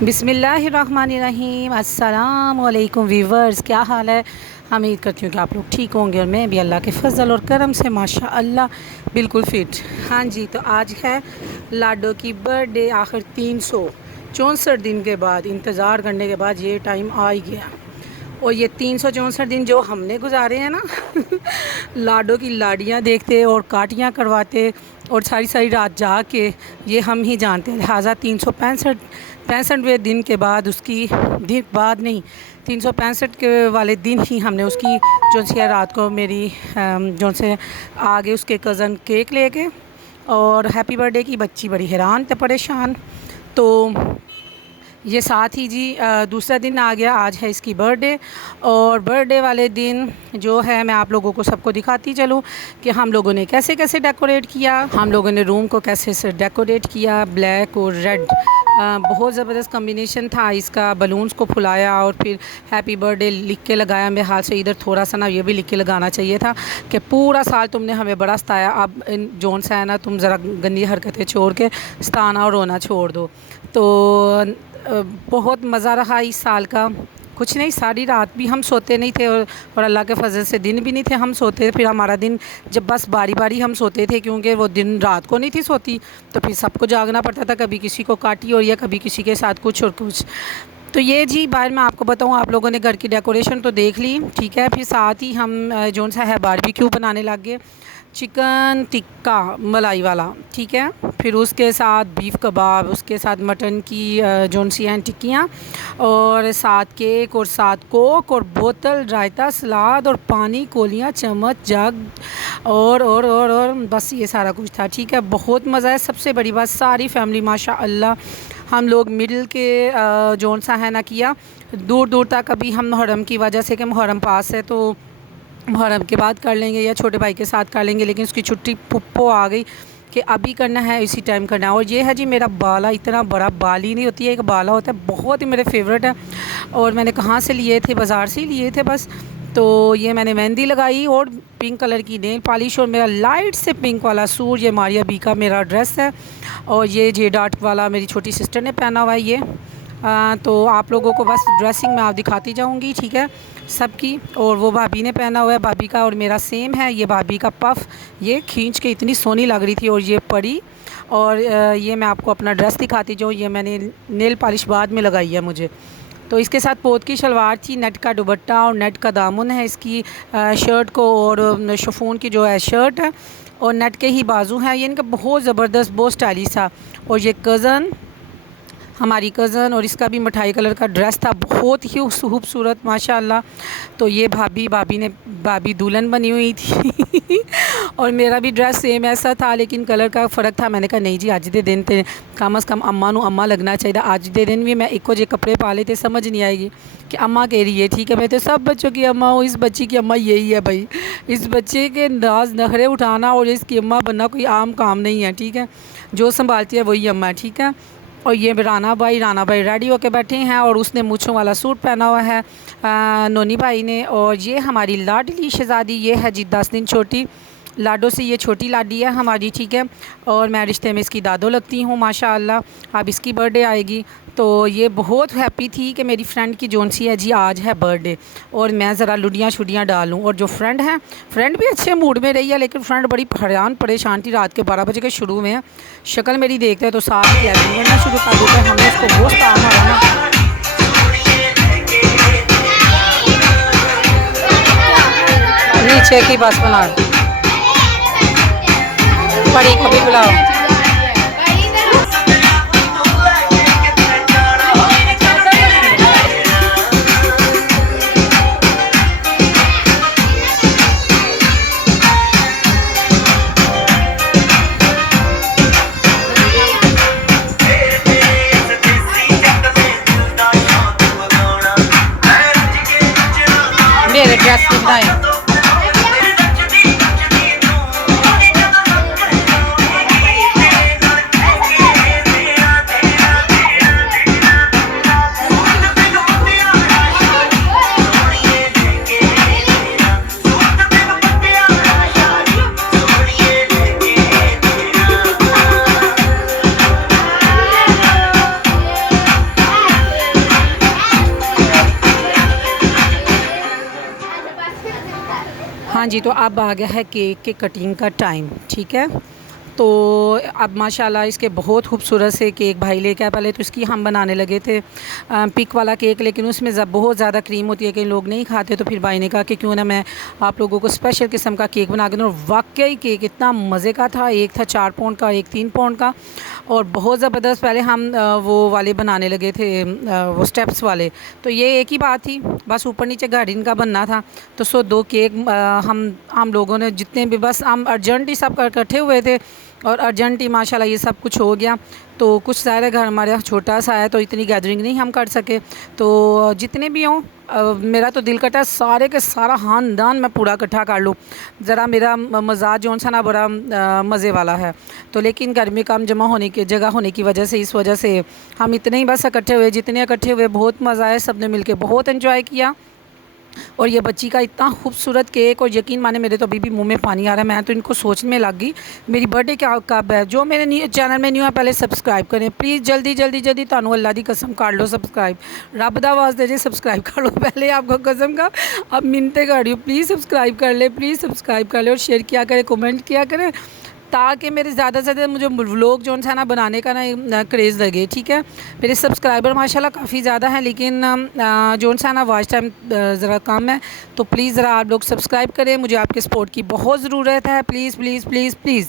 बिस्मिल्लाहिर्रहमानिर्रहीम। अस्सलाम वालेकुम वीवर्स, क्या हाल है। उम्मीद करती हूँ कि आप लोग ठीक होंगे और मैं भी अल्लाह के फ़ज़ल और करम से माशाअल्लाह बिल्कुल फ़िट। हाँ जी, तो आज है लाडो की बर्थडे। आखिर 364 दिन के बाद, इंतज़ार करने के बाद ये टाइम आ ही गया। और ये 364 दिन जो हमने गुजारे हैं ना लाडो की लाड़ियाँ देखते और काटियाँ करवाते और सारी सारी रात जाग के, ये हम ही जानते हैं। लिहाजा 365वें दिन के बाद, उसकी दिन बाद नहीं, 365 के वाले दिन ही हमने उसकी जो से रात को मेरी जो से आगे उसके कज़न केक लेके और हैप्पी बर्थडे की। बच्ची बड़ी हैरान थे, परेशान। तो ये साथ ही जी दूसरा दिन आ गया, आज है इसकी बर्थडे। और बर्थडे वाले दिन जो है मैं आप लोगों को सबको दिखाती चलूँ कि हम लोगों ने कैसे कैसे डेकोरेट किया। हम लोगों ने रूम को कैसे से डेकोरेट किया, ब्लैक और रेड बहुत ज़बरदस्त कम्बिनेशन था इसका। बलून्स को फुलाया और फिर हैप्पी बर्थडे लिख के लगाया। मेरे हाथ से इधर थोड़ा सा ना ये भी लिख के लगाना चाहिए था कि पूरा साल तुमने हमें बड़ा सताया, अब जोन सा है ना तुम ज़रा गंदी हरकतें छोड़ के सताना और रोना छोड़ दो। तो बहुत मज़ा रहा इस साल का। कुछ नहीं, सारी रात भी हम सोते नहीं थे और अल्लाह के फजल से दिन भी नहीं थे हम सोते। फिर हमारा दिन जब बस बारी बारी हम सोते थे, क्योंकि वो दिन रात को नहीं थी सोती, तो फिर सबको जागना पड़ता था। कभी किसी को काटी और या कभी किसी के साथ कुछ और कुछ। तो ये जी बाहर मैं आपको बताऊँ, आप लोगों ने घर की डेकोरेशन तो देख ली, ठीक है। फिर साथ ही हम जोन सा है बारबेक्यू बनाने लग गए, चिकन टिक्का मलाई वाला, ठीक है। फिर उसके साथ बीफ कबाब, उसके साथ मटन की जोन सी हैं टिक्कियाँ, और साथ केक और साथ कोक और बोतल, रायता, सलाद और पानी, कोलियाँ, चम्मच, जग और बस ये सारा कुछ था, ठीक है। बहुत मज़ा है। सबसे बड़ी बात, सारी फैमिली माशाअल्लाह हम लोग मिल के जोन सा है ना किया। दूर दूर तक अभी हम मुहर्रम की वजह से कि मुहर्रम पास है तो मुहर्रम के बाद कर लेंगे या छोटे भाई के साथ कर लेंगे, लेकिन उसकी छुट्टी पुप्पो आ गई कि अभी करना है, इसी टाइम करना है। और ये है जी मेरा बाला। इतना बड़ा बाल ही नहीं होती है, एक बाला होता है, बहुत ही मेरे फेवरेट है। और मैंने कहाँ से लिए थे, बाज़ार से ही लिए थे बस। तो ये मैंने मेहंदी लगाई और पिंक कलर की नेल पॉलिश और मेरा लाइट से पिंक वाला सूट, ये मारिया बी का मेरा ड्रेस है। और ये जे डार्ट वाला मेरी छोटी सिस्टर ने पहना हुआ है ये। तो आप लोगों को बस ड्रेसिंग में आप दिखाती जाऊंगी, ठीक है, सबकी। और वो भाभी ने पहना हुआ है, भाभी का और मेरा सेम है। ये भाभी का पफ़, ये खींच के इतनी सोनी लग रही थी और ये पड़ी। और ये मैं आपको अपना ड्रेस दिखाती जाऊँ, ये मैंने नेल पॉलिश बाद में लगाई है मुझे। तो इसके साथ पोत की शलवार थी, नेट का दुपट्टा और नेट का दामन है इसकी शर्ट को, और शिफॉन की जो है शर्ट है, और नेट के ही बाजू हैं। ये इनका बहुत ज़बरदस्त, बहुत स्टाइलिश था। और ये कज़न, हमारी कज़न, और इसका भी मिठाई कलर का ड्रेस था, बहुत ही खूबसूरत माशाल्लाह। तो ये भाभी दुल्हन बनी हुई थी और मेरा भी ड्रेस सेम ऐसा था, लेकिन कलर का फ़र्क था। मैंने कहा नहीं जी, अज दे दिन ते कम अज़ कम अम्मा नू अम्मा लगना चाहिए। अज दे दिन भी मैं इको जे कपड़े पा लेते, समझ नहीं आएगी कि अम्मा कह रही है, ठीक है। मैं तो सब बच्चों की अम्मा हूँ, इस बच्ची की अम्मा यही है भाई। इस बच्चे के नाज नखरे उठाना और इसकी अम्मा बनना कोई आम काम नहीं है, ठीक है। जो संभालती है वही अम्मा है, ठीक है। और ये राना भाई रेडी होके बैठे हैं और उसने मूँछों वाला सूट पहना हुआ है नोनी भाई ने। और ये हमारी लाडली शहज़ादी, ये है जी 10 दिन छोटी। लाडो से ये छोटी लाडी है हमारी, ठीक है। और मैं रिश्ते में इसकी दादो लगती हूँ माशाअल्लाह। अब इसकी बर्थडे आएगी, तो ये बहुत हैप्पी थी कि मेरी फ्रेंड की जोन सी है जी आज है बर्थडे, और मैं ज़रा लुडियाँ शुडियाँ डालूँ। और जो फ्रेंड है, फ्रेंड भी अच्छे मूड में रही है, लेकिन फ्रेंड बड़ी हैरान परेशान थी। रात के 12 बजे के शुरू में शक्ल मेरी देखते हैं तो साथ करना शुरू कर देते हैं। हमने उसको बहुत काम मारा ना, नीचे की बस बना बड़ी कभी बुलाओ। मेरे ड्रेस की बनाए हाँ जी, तो अब आ गया है केक के कटिंग का टाइम, ठीक है। तो अब माशाल्लाह इसके बहुत खूबसूरत से केक भाई लेके आए। पहले तो इसकी हम बनाने लगे थे पिक वाला केक, लेकिन उसमें बहुत ज़्यादा क्रीम होती है, कई लोग नहीं खाते, तो फिर भाई ने कहा कि क्यों ना मैं आप लोगों को स्पेशल किस्म का केक बना के दूँ। और वाकई केक इतना मज़े का था, एक था 4 पाउंड का, एक 3 पाउंड का, और बहुत ज़बरदस्त। पहले हम वो वाले बनाने लगे थे वो स्टेप्स वाले, तो ये एक ही बात थी, बस ऊपर नीचे गार्डन का बनना था। तो 2 केक हम लोगों ने जितने भी, बस हम अर्जेंट ही सब इकट्ठे हुए थे और अर्जेंट ही माशाल्लाह ये सब कुछ हो गया। तो कुछ ज़ाहिर है घर हमारे यहाँ छोटा सा है, तो इतनी गैदरिंग नहीं हम कर सके। तो जितने भी हों, मेरा तो दिल करता है सारे के सारा ख़ानदान मैं पूरा इकट्ठा कर लूँ। ज़रा मेरा मजाज जो सा ना बड़ा मज़े वाला है, तो लेकिन घर में काम जमा होने की जगह होने की वजह से, इस वजह से हम इतने ही बस इकट्ठे हुए। जितने इकट्ठे हुए बहुत मज़ा आया, सब ने मिल के बहुत इन्जॉय किया। और ये बच्ची का इतना खूबसूरत केक, और यकीन माने मेरे तो अभी भी मुंह में पानी आ रहा है। मैं तो इनको सोचने में लग गई मेरी बर्थडे क्या कब है। जो मेरे न्यू चैनल में न्यू है पहले सब्सक्राइब करें प्लीज़, जल्दी जल्दी जल्दी, तानू अल्लाह दी कसम कर लो सब्सक्राइब, रब दा वास्ते जे सब्सक्राइब कर लो पहले, आपको कसम का अब मिनते कर रही हूँ, प्लीज़ सब्सक्राइब कर ले, प्लीज़ सब्सक्राइब कर ले, और शेयर किया करें, कमेंट किया करें, ताकि मेरे ज़्यादा से ज़्यादा मुझे व्लॉग जो है ना बनाने का ना क्रेज़ लगे, ठीक है। मेरे सब्सक्राइबर माशाल्लाह काफ़ी ज़्यादा हैं, लेकिन जो है ना वॉच टाइम ज़रा कम है। तो प्लीज़ ज़रा आप लोग सब्सक्राइब करें, मुझे आपके सपोर्ट की बहुत ज़रूरत है। प्लीज़ प्लीज़ प्लीज़ प्लीज़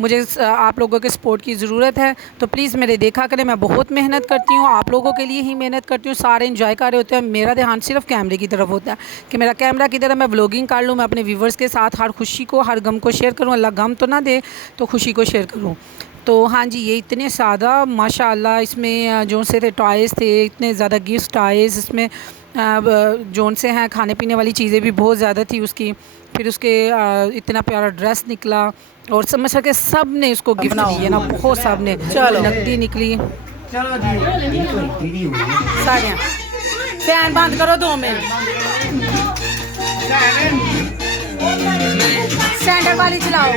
मुझे आप लोगों के सपोर्ट की ज़रूरत है, तो प्लीज़ मेरे देखा करें। मैं बहुत मेहनत करती हूँ, आप लोगों के लिए ही मेहनत करती हूँ। सारे एंजॉय कर रहे होते हैं, मेरा ध्यान सिर्फ कैमरे की तरफ होता है कि मेरा कैमरा किधर है, मैं व्लॉगिंग कर लूँ, मैं अपने व्यूवर्स के साथ हर खुशी को, हर गम को शेयर करूँ। अल्लाह गम तो ना दे, तो खुशी को शेयर करूँ। तो हाँ जी, ये इतने सादा माशाल्लाह, इसमें जो से थे टॉयज़ थे, इतने ज़्यादा गिफ्ट टॉयज़, इसमें जोन से हैं खाने पीने वाली चीज़ें भी बहुत ज़्यादा थी उसकी। फिर उसके इतना प्यारा ड्रेस निकला, और समझ सके सब ने उसको गिफ्ट दिए ना, बहुत सब ने, नकदी निकली। सारे फैन बंद करो 2 मिनट, सैंडल वाली चलाओ।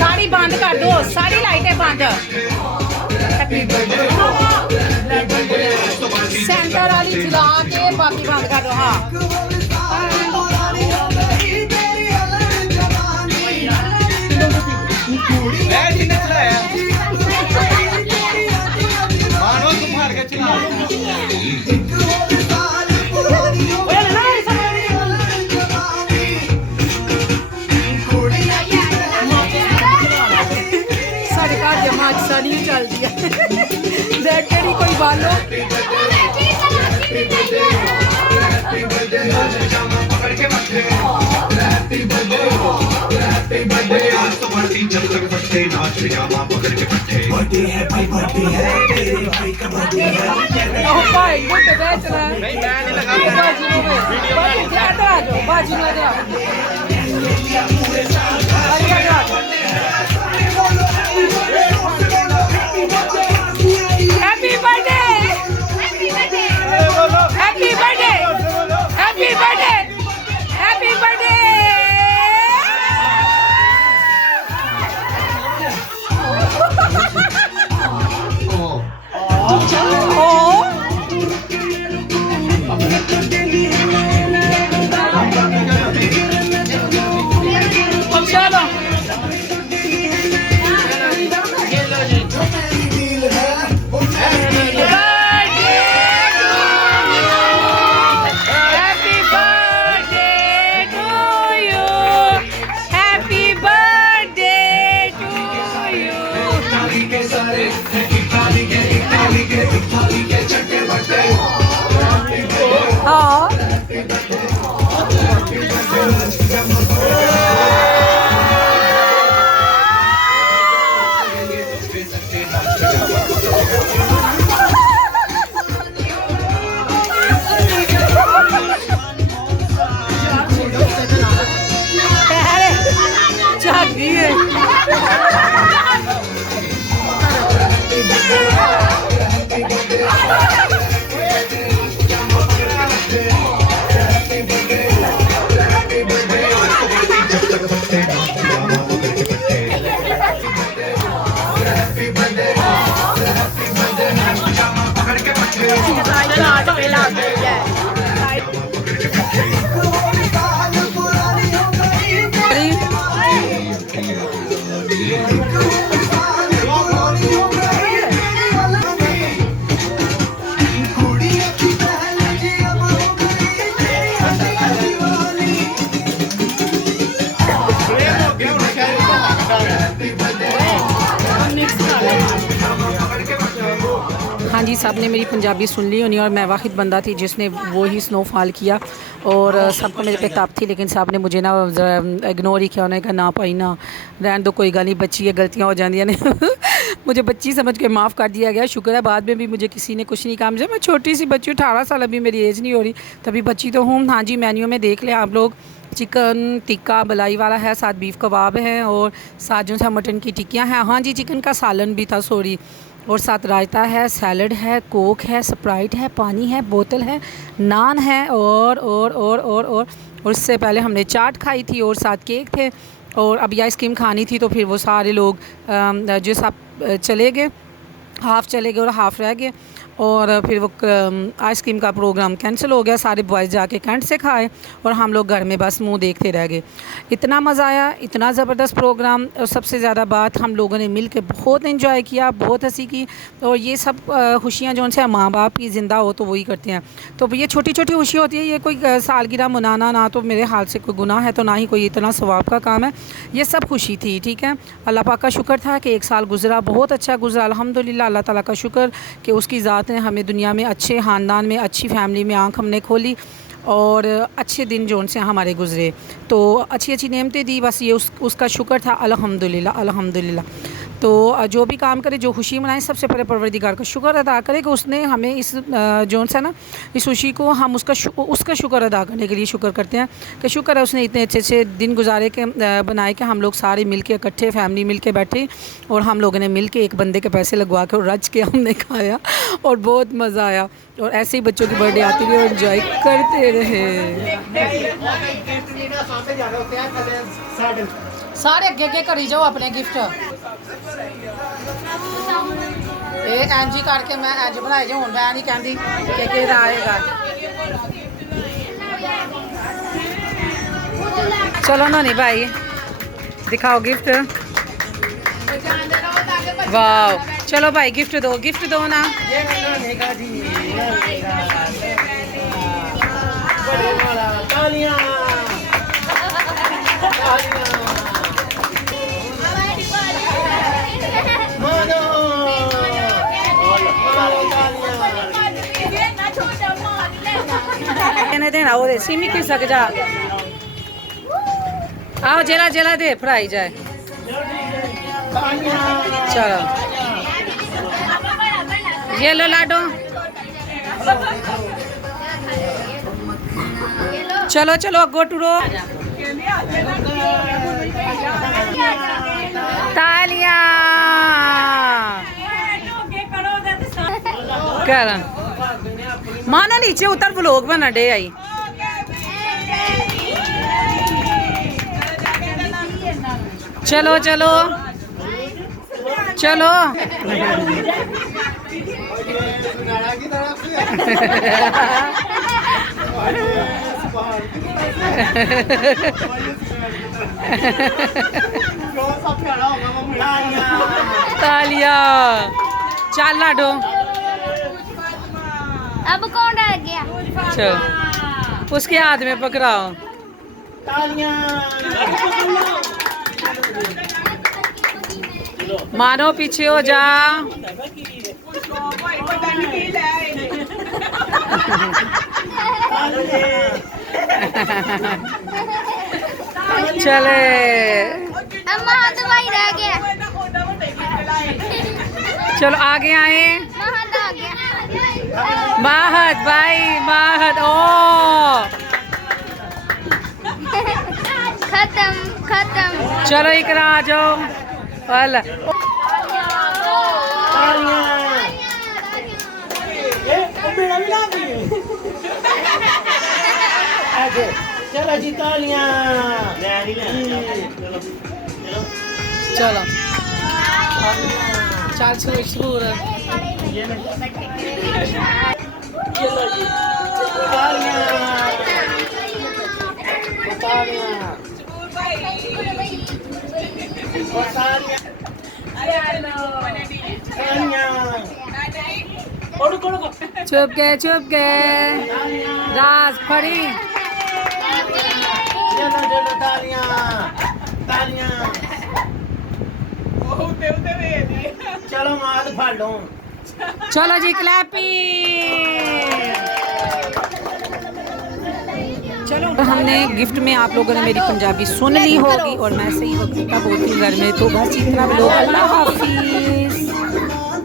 सारी बंद कर दो, सारी लाइटें बंद, सेंटर वाली चला के बाकी बंद कर दो। हाँ साढ़े घर जमा अच्छा नहीं चल दिया देख के नहीं कोई बालो। भाई मुझे बैच रहा है, नहीं मैं नहीं लगा बाजू happy birthday, happy birthday, happy birthday, happy birthday, happy birthday. चलो हाँ जी, सब ने मेरी पंजाबी सुन ली होनी और मैं वाहिद बंदा थी जिसने वो ही स्नोफॉल किया और सबको मेरे पे ताप थी, लेकिन सब ने मुझे ना इग्नोर ही किया। उन्होंने कहा ना पाई ना, रहन दो, कोई गल नहीं, बच्ची है, गलतियाँ हो जाती ने मुझे बच्ची समझ के माफ़ कर दिया गया। शुक्र है बाद में भी मुझे किसी ने कुछ नहीं कहा। मुझे, मैं छोटी सी बच्ची, 18 साल, अभी मेरी एज नहीं हो रही, तभी बच्ची तो हूँ। हाँ जी, मेन्यू में देख लें आप लोग, चिकन टिक्का बलाई वाला है, साथ बीफ कबाब हैं और साथ जो है मटन की टिक्कियाँ हैं। हाँ जी, चिकन का सालन भी था, सॉरी, और साथ रायता है, सैलड है, कोक है, स्प्राइट है, पानी है, बोतल है, नान है और उससे पहले हमने चाट खाई थी और साथ केक थे और अभी आइसक्रीम खानी थी। तो फिर वो सारे लोग जो सब चले गए, हाफ़ चले गए और हाफ़ रह गए और फिर वो आइसक्रीम का प्रोग्राम कैंसिल हो गया। सारे बॉयज़ जाके कैंट से खाए और हम लोग घर में बस मुंह देखते रह गए। इतना मज़ा आया, इतना ज़बरदस्त प्रोग्राम, और सबसे ज़्यादा बात, हम लोगों ने मिल के बहुत इन्जॉय किया, बहुत हंसी की। और ये सब खुशियाँ जो उनसे माँ बाप की ज़िंदा हो तो वही करते हैं। तो ये छोटी छोटी खुशी होती है, ये कोई सालगिरह मनाना ना तो मेरे हाल से कोई गुनाह है, तो ना ही कोई इतना सवाब का काम है, ये सब खुशी थी। ठीक है, अल्लाह पाक का शुक्र था कि एक साल गुज़रा, बहुत अच्छा गुज़रा, अल्हम्दुलिल्लाह। अल्लाह ताला का शुक्र कि उसकी ज़ात ने हमें दुनिया में अच्छे ख़ानदान में, अच्छी फैमिली में आँख हमने खोली और अच्छे दिन जो उनसे हमारे गुज़रे, तो अच्छी अच्छी नेमतें दी, बस ये उसका शुक्र था, अल्हम्दुलिल्लाह अल्हम्दुलिल्लाह। तो जो भी काम करे, जो खुशी मनाए, सबसे पहले परवरदिगार का शुक्र अदा करे कि उसने हमें इस जो सा ना इस खुशी को, हम उसका शुक्र अदा करने के लिए शुक्र करते हैं कि शुक्र है उसने इतने अच्छे अच्छे दिन गुजारे के बनाए कि हम लोग सारे मिल के इकट्ठे फैमिली मिल के बैठे और हम लोगों ने मिल के एक बंदे के पैसे लगवा के और रज के हमने खाया और बहुत मज़ा आया। और ऐसे ही बच्चों की बर्थडे आती रही और इन्जॉय करते रहे। सारे अगे अगे करी जाओ अपने गिफ्ट, ये इंज ही करके मैं इंज बनाए जो, हूँ मैं नहीं कहती कि आएगा। चलो ना नहीं भाई, दिखाओ गिफ्ट। वाह, चलो भाई गिफ्ट दो ना। देना वो सिमी की सक जा, आओ जेला जेला दे फ्राई जाए। चलो ये लो लाडो, चलो चलो गो टूरो। तालियां कर मानो, नीचे उतर व्लॉग बना डे आई। चलो चलो चलो तालिया, चल लाडो। अब कौन रह गया? चलो उसके हाथ में पकड़ाओ। मानो पीछे हो जा। चले अम्मा दवाई रह गया। चलो आगे आए। महद आ गया। महद भाई, महद, ओ खत्म। चलो इकरा आ जाओ। वाला चलो जी तालियां। चलो चल सूर चलो जी तालियां तालियां चुप गए राज फड़ी। चलो तालियां तालियां चलो मात फड़ लो चलो जी क्लैपिंग। चलो हमने गिफ्ट में आप लोगों ने मेरी पंजाबी सुन ली होगी और मैं सही वक्त का बोलती हूँ घर में, तो बस इतना। अल्लाह हाफिज़।